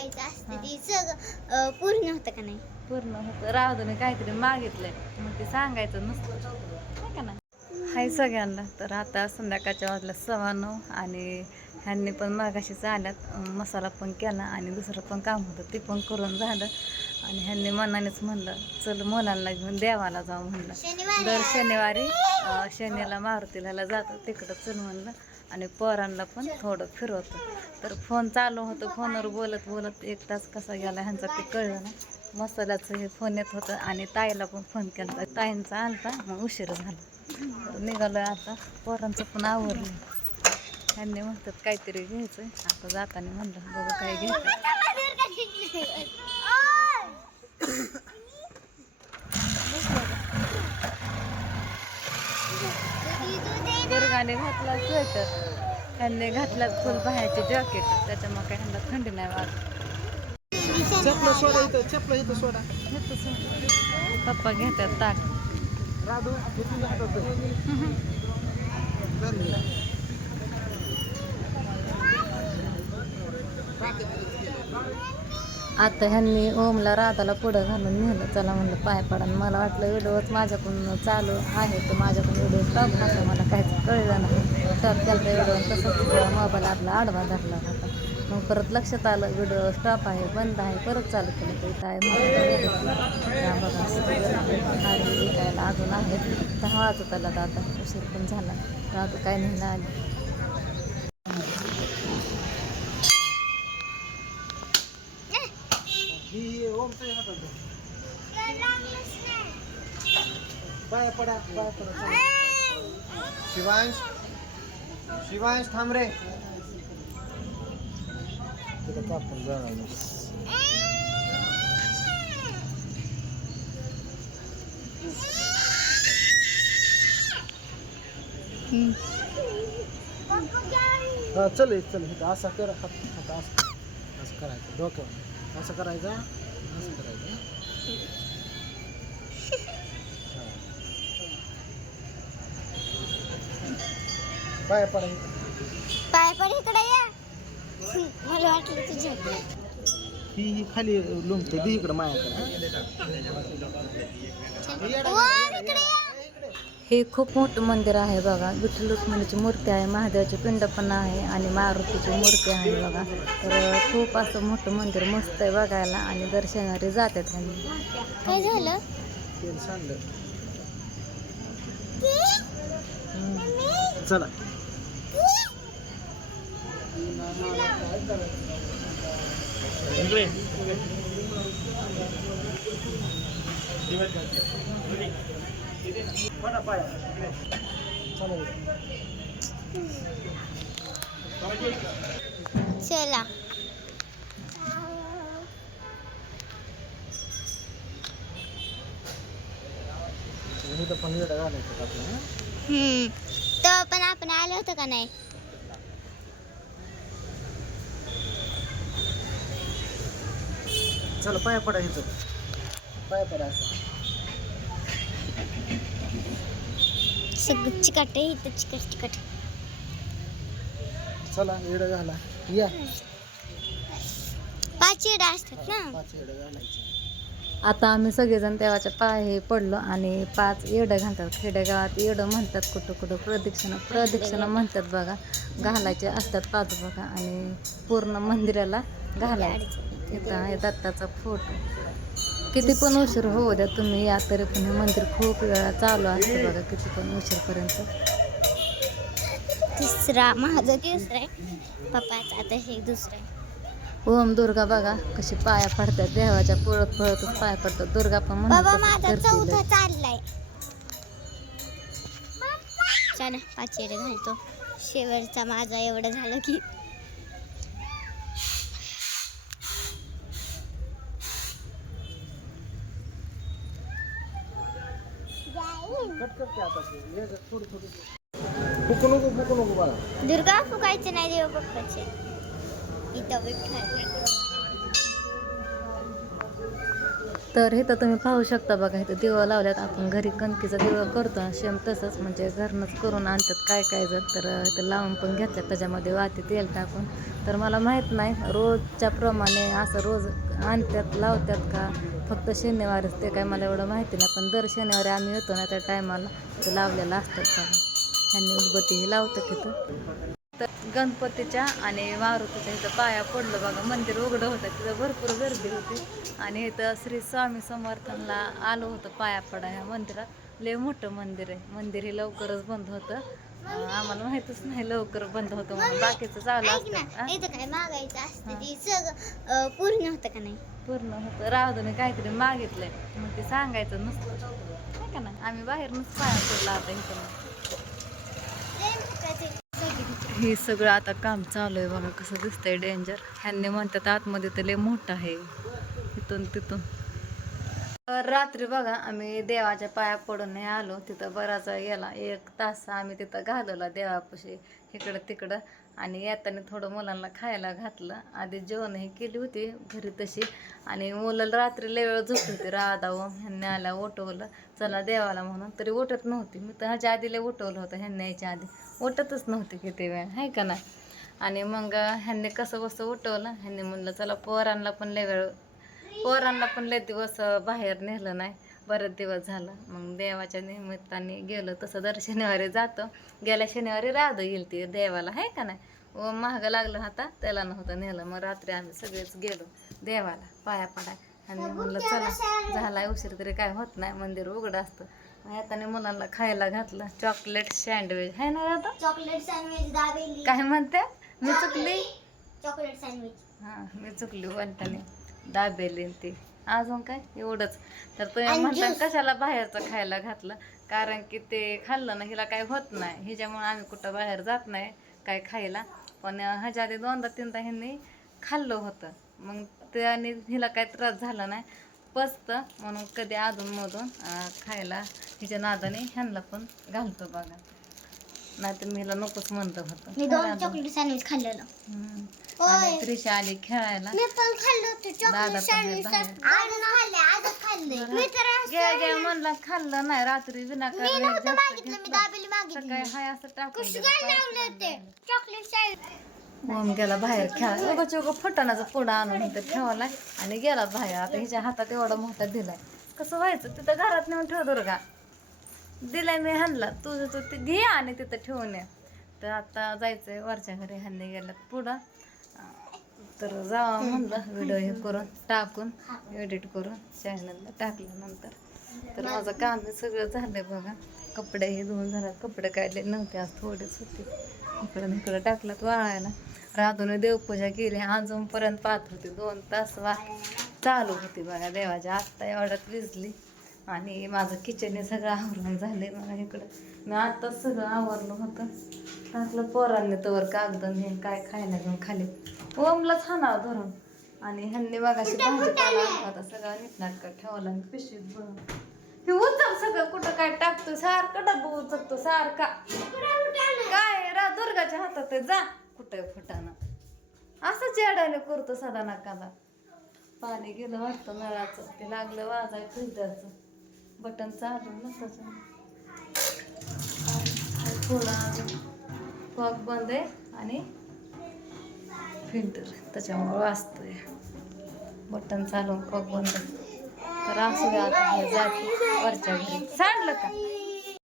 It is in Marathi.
मागायचं असतं ते सगळं पूर्ण होतं का नाही? पूर्ण होतं. राहू मी काहीतरी मागितलंय. मग ते सांगायचं नसतं. हाय का ना हाय सगळ्यांना. तर आता संध्याकाळच्या वाजल्या सव्वा नऊ आणि ह्यांनी पण मागाशीच आल्यात मसाला पण केला आणि दुसरं पण काम होतं. ते पण करून झालं. आणि ह्यांनी मनानेच म्हणलं चल मुलांना घेऊन देवाला जाऊ म्हणलं. दर शनिवारी शनीला मारुतीला जातो. तिकडं चल म्हणलं. आणि पोरांना पण थोडं फिरवतो. तर फोन चालू होतं फोनवर बोलत बोलत एक तास कसा गेला ह्यांचा ते कळलं ना. मसाल्याचं हे फोन येत होतं आणि ताईला पण फोन केला ताईंचा आलता मग उशीर झाला. तर निघालोय आता. पोरांचं पण आवरलं. ह्यांनी म्हणतात काहीतरी घ्यायचं आता जाताना म्हणलं बघू काय घ्यायचं दुर्गाने घातला स्वेटर ह्यांनी घातला फुल बाहेरचे जॅकेट त्याच्यामुळे काय ह्यांना थंडी नाही वाजत सोडा पप्पा घेतात ताक. राधू आता ह्यांनी ओमला राधाला पुढं घालून नेलं. चला म्हणलं पाय पडा आणि मला वाटलं व्हिडिओच माझ्याकडून चालू आहे तर माझ्याकडून व्हिडिओ स्टॉप घातला मला काहीच कळलं नाही. स्टॉप केला व्हिडिओ तसंच मोबाईल आपला आडवा धरला होता. मग परत लक्षात आलं व्हिडिओ स्टॉप आहे बंद आहे परत चालू केलं. तर इथं आहे मोबाईल बघा विकायला अजून आहे. तर वाजत आला तर आता उशीर पण झाला. तर आता काय नाही आली. पडा पडा. शिवांश शिवांश थांब रे. हा चल चल असा कर असं करायचं डोक्यावर असं करायचं. पाया पडा पाय पड इकडे या. मला वाटलं तुझ्या ही ही खाली लुंबते दी इकडं मायाकडे वर इकडे या. हे खूप मोठं मंदिर आहे बघा. विठ्ठल रुक्मिणीची मूर्ती आहे महादेवाची पिंड पण आहे आणि मारुतीची मूर्ती आहे बघा. तर खूप असं मोठं मंदिर मस्त आहे बघायला आणि दर्शनारी जातात ह्यांनी काय झालं? चला. चला. चला पण पण आपण आलो होतो का नाही? चला पाया पडा इथं. पाया पडा. सगळं चिकट आहे इथं चिकट चिकट. चला येडं घाला. या. पाच येडा असतात ना. पाच येडं घालायचं. आता आम्ही सगळेजण देवाच्या पाय पडलो आणि पाच येडं घालतात. खेडेगावात येडं म्हणतात कुठं कुठं प्रदक्षिणा प्रदक्षिणा म्हणतात बघा. घालायचे असतात पाच बघा आणि पूर्ण मंदिराला घालायचं. इथं आहे दत्ताचा फोटो. किती पण उशीर होऊ द्या तुम्ही या तरी पण हे मंदिर खूप वेळा चालू असतं बघा किती पण उशीरपर्यंत. तिसरा माझा तिसरा आहे. पप्पाचा आता हे दुसरा आहे. ओम दुर्गा बघा कशी पाया पडतात देवाच्या पळत पळतच पाया पडतात. दुर्गा पण बाबा म्हणत माझा तसंच करतील. चौथा चाललाय. चला पाच येडे घालतो. शेवटचा माझा एवढं झालं की कट करते आता ते. ये ग, थोडी थोडी फुकू नको फुकू नको बाळा. दुर्गा फुकायचे नाही देव बाप्पाचे इथं विठ्ठल. तर इथं तुम्ही पाहू शकता बघा इथं दिवं लावल्यात. आपण घरी कणकीचा दिवं करतो सेम तसंच म्हणजे घरनंच करून आणतात काय काय जर. तर इथं लावून पण घेतल्यात. त्याच्यामध्ये वाती तेल टाकून. तर मला माहीत नाही रोजच्या प्रमाणे असं रोज आणतात लावतात का? फक्त शनिवारच ते काय मला एवढं माहिती नाही पण दर शनिवारी आम्ही येतो ना त्या टायमाला ते लावलेलं असतात का? ह्यांनी उदबत्तीही लावतात तिथं. तर गणपतीच्या आणि मारुतीच्या इथं पाया पडलं बघा मंदिर उघडं होतं तिथं भरपूर गर्दी होती. आणि इथं श्री स्वामी समर्थनला आलो होतं पाया पडा ह्या मंदिरात. लय मोठं मंदिर आहे. मंदिर हे लवकरच बंद होतं. आम्हाला माहीतच नाही लवकर बंद होतं म्हणून बाकीचं चालू असतं? इथं काय मागायचं असतं ते सगळं पूर्ण होतं का नाही? पूर्ण होतं. राहून काहीतरी मागितलंय. मग ते सांगायचं नसतं. नाही का ना आम्ही बाहेरनंच पाया पडला आता इथं. हे सगळं आता काम चालू आहे. बघा कसं दिसतंय डेंजर ह्यांनी म्हणतात आतमध्ये तर लय मोठं आहे. इथून तिथून. रात्री बघा आम्ही देवाच्या पाया पडून नाही आलो. तिथं बराच वेळ गेला. एक तास आम्ही तिथं घालवला देवापाशी इकडं तिकडं. आणि येताना थोडं मुलांना खायला घातलं. आधी जेवणही केली होती घरी तशी. आणि मुलं रात्री लय वेळ झोपली होती. राधा ओम ह्यांनी आल्या उठवलं. चला देवाला म्हणून. तरी उठत नव्हती. मी तर ह्याच्या आधी लय उठवलं होतं. ह्यांनी यायच्या आधी. उठतच नव्हती किती वेळ. आहे का नाही? आणि मग ह्यांनी कसं कसं उठवलं. ह्यांनी म्हणलं चला पोरांना पण लय वेळ पोरांना पण लय दिवस बाहेर नेलं नाही. बरेच दिवस झालं. मग देवाच्या निमित्ताने गेलो. तसं दर शनिवारी जातो. गेल्या शनिवारी राध येईल ती देवाला आहे का नाही? व महाग लागलं होता त्याला नव्हतं नेलं. मग रात्री आम्ही सगळेच गेलो देवाला पाया पडाय. आणि म्हणलं चला झालाय उशीर तरी काय होत नाही. मंदिर उघडं असतं. येताना मुलांना खायला घातलं. Chocolate sandwich. आहे ना आता चॉकलेट सँडविच दाबेली. काय म्हणते? मी चुकली? Chocolate sandwich. हां मी चुकली म्हणताने. दाबेली न ती. अजून काय? एवढंच. तर तुम्ही आणि म्हणता juice. कशाला बाहेरचं खायला घातलं? कारण की ते खाल्लं ना हिला काय होत नाही. ह्याच्यामुळे आम्ही कुठं बाहेर जात नाही काय खायला. पण ह्याच्या आधी दोनदा तीनदा ह्यांनी खाल्लं होतं. मग त्याने हिला काय त्रास झाला नाही. पचतं म्हणून कधी अधूनमधून खायला हिच्या नादाने ह्यांना पण घालतो बघा. नाहीतर मी हिला नकोच म्हणतं होतं. मी दोन चॉकलेट सँडविच खाल्लेलं. आणि त्रिशा आली खेळायला. मी पण खाल्लं होतं दादा चॉकलेट पण सँडविच बाहेर. आजच खाल्ले खाल्ले मी तर घ्या घ्या म्हणला खाल्लं नाही रात्री मी विनाकारण नव्हतं जास्त मागितलं मी घेतलं. दाबेली मागितली. हाय असं टाकून दिलं. काय लावलं ते? चॉकलेट सँडविच मग गेला बाहेर खेळा. उगाच उगा फटाणाचा पुडा आणून इथं ठेवलाय आणि गेला बाहेर. आता हिच्या हातात एवढा मोठा दिलाय. कसं व्हायचं? तिथं घरात नेऊन ठेव दुर्गा. दिलाय मी हाणला तुझं तू ते घे आणि तिथं ठेवून ये. तर आता जायचंय वरच्या घरी. ह्यांनी गेल्यात पुढं. तर जावा म्हणलं व्हिडिओ हे करून टाकून एडिट करून चॅनलला टाकल्यानंतर. तर माझं काम सगळं झालंय बघा. कपडे हे धुवून झाले कपडे काढले नव्हते आज थोडेच होते. इकडं इकडं टाकलं वाळायला. राधून देवपूजा केली. अजूनपर्यंत पाहत होती. दोन तास वा चालू होती बघा देवाच्या आत्ता एवढ्यात विजली आणि माझं किचन हे सगळं आवरून झाले मला इकडं. मी आत्ताच सगळं आवरलं होतं. टाकलं पोरांनी तवर कागद हे काय खायला घेऊन खाली. ओमलाच हाणाव धरून. आणि ह्यांनी बघाशी भाजीपाला आता सगळं नीटनाटकं ठेवला पिशवीत भरून. हे उचल सगळं कुठं काय टाकतो सारखं डब्बू उचलतो सारखा. काय रा दुर्गाच्या हातात जा. कुठं फुटानं असंच येडाने करतो सदा नाकाला. पाणी गेलं वाटतं नळाचं. ते लागलं वाजाय फिल्टरचं बटन चालू ना त्याचं. थोडा कॉक बंद आहे आणि फिल्टर त्याच्यामुळं वाजतोय बटन चालवून कॉक बंद तर असू द्या आता हे जाते. वरच्या घरी. सांडलं का?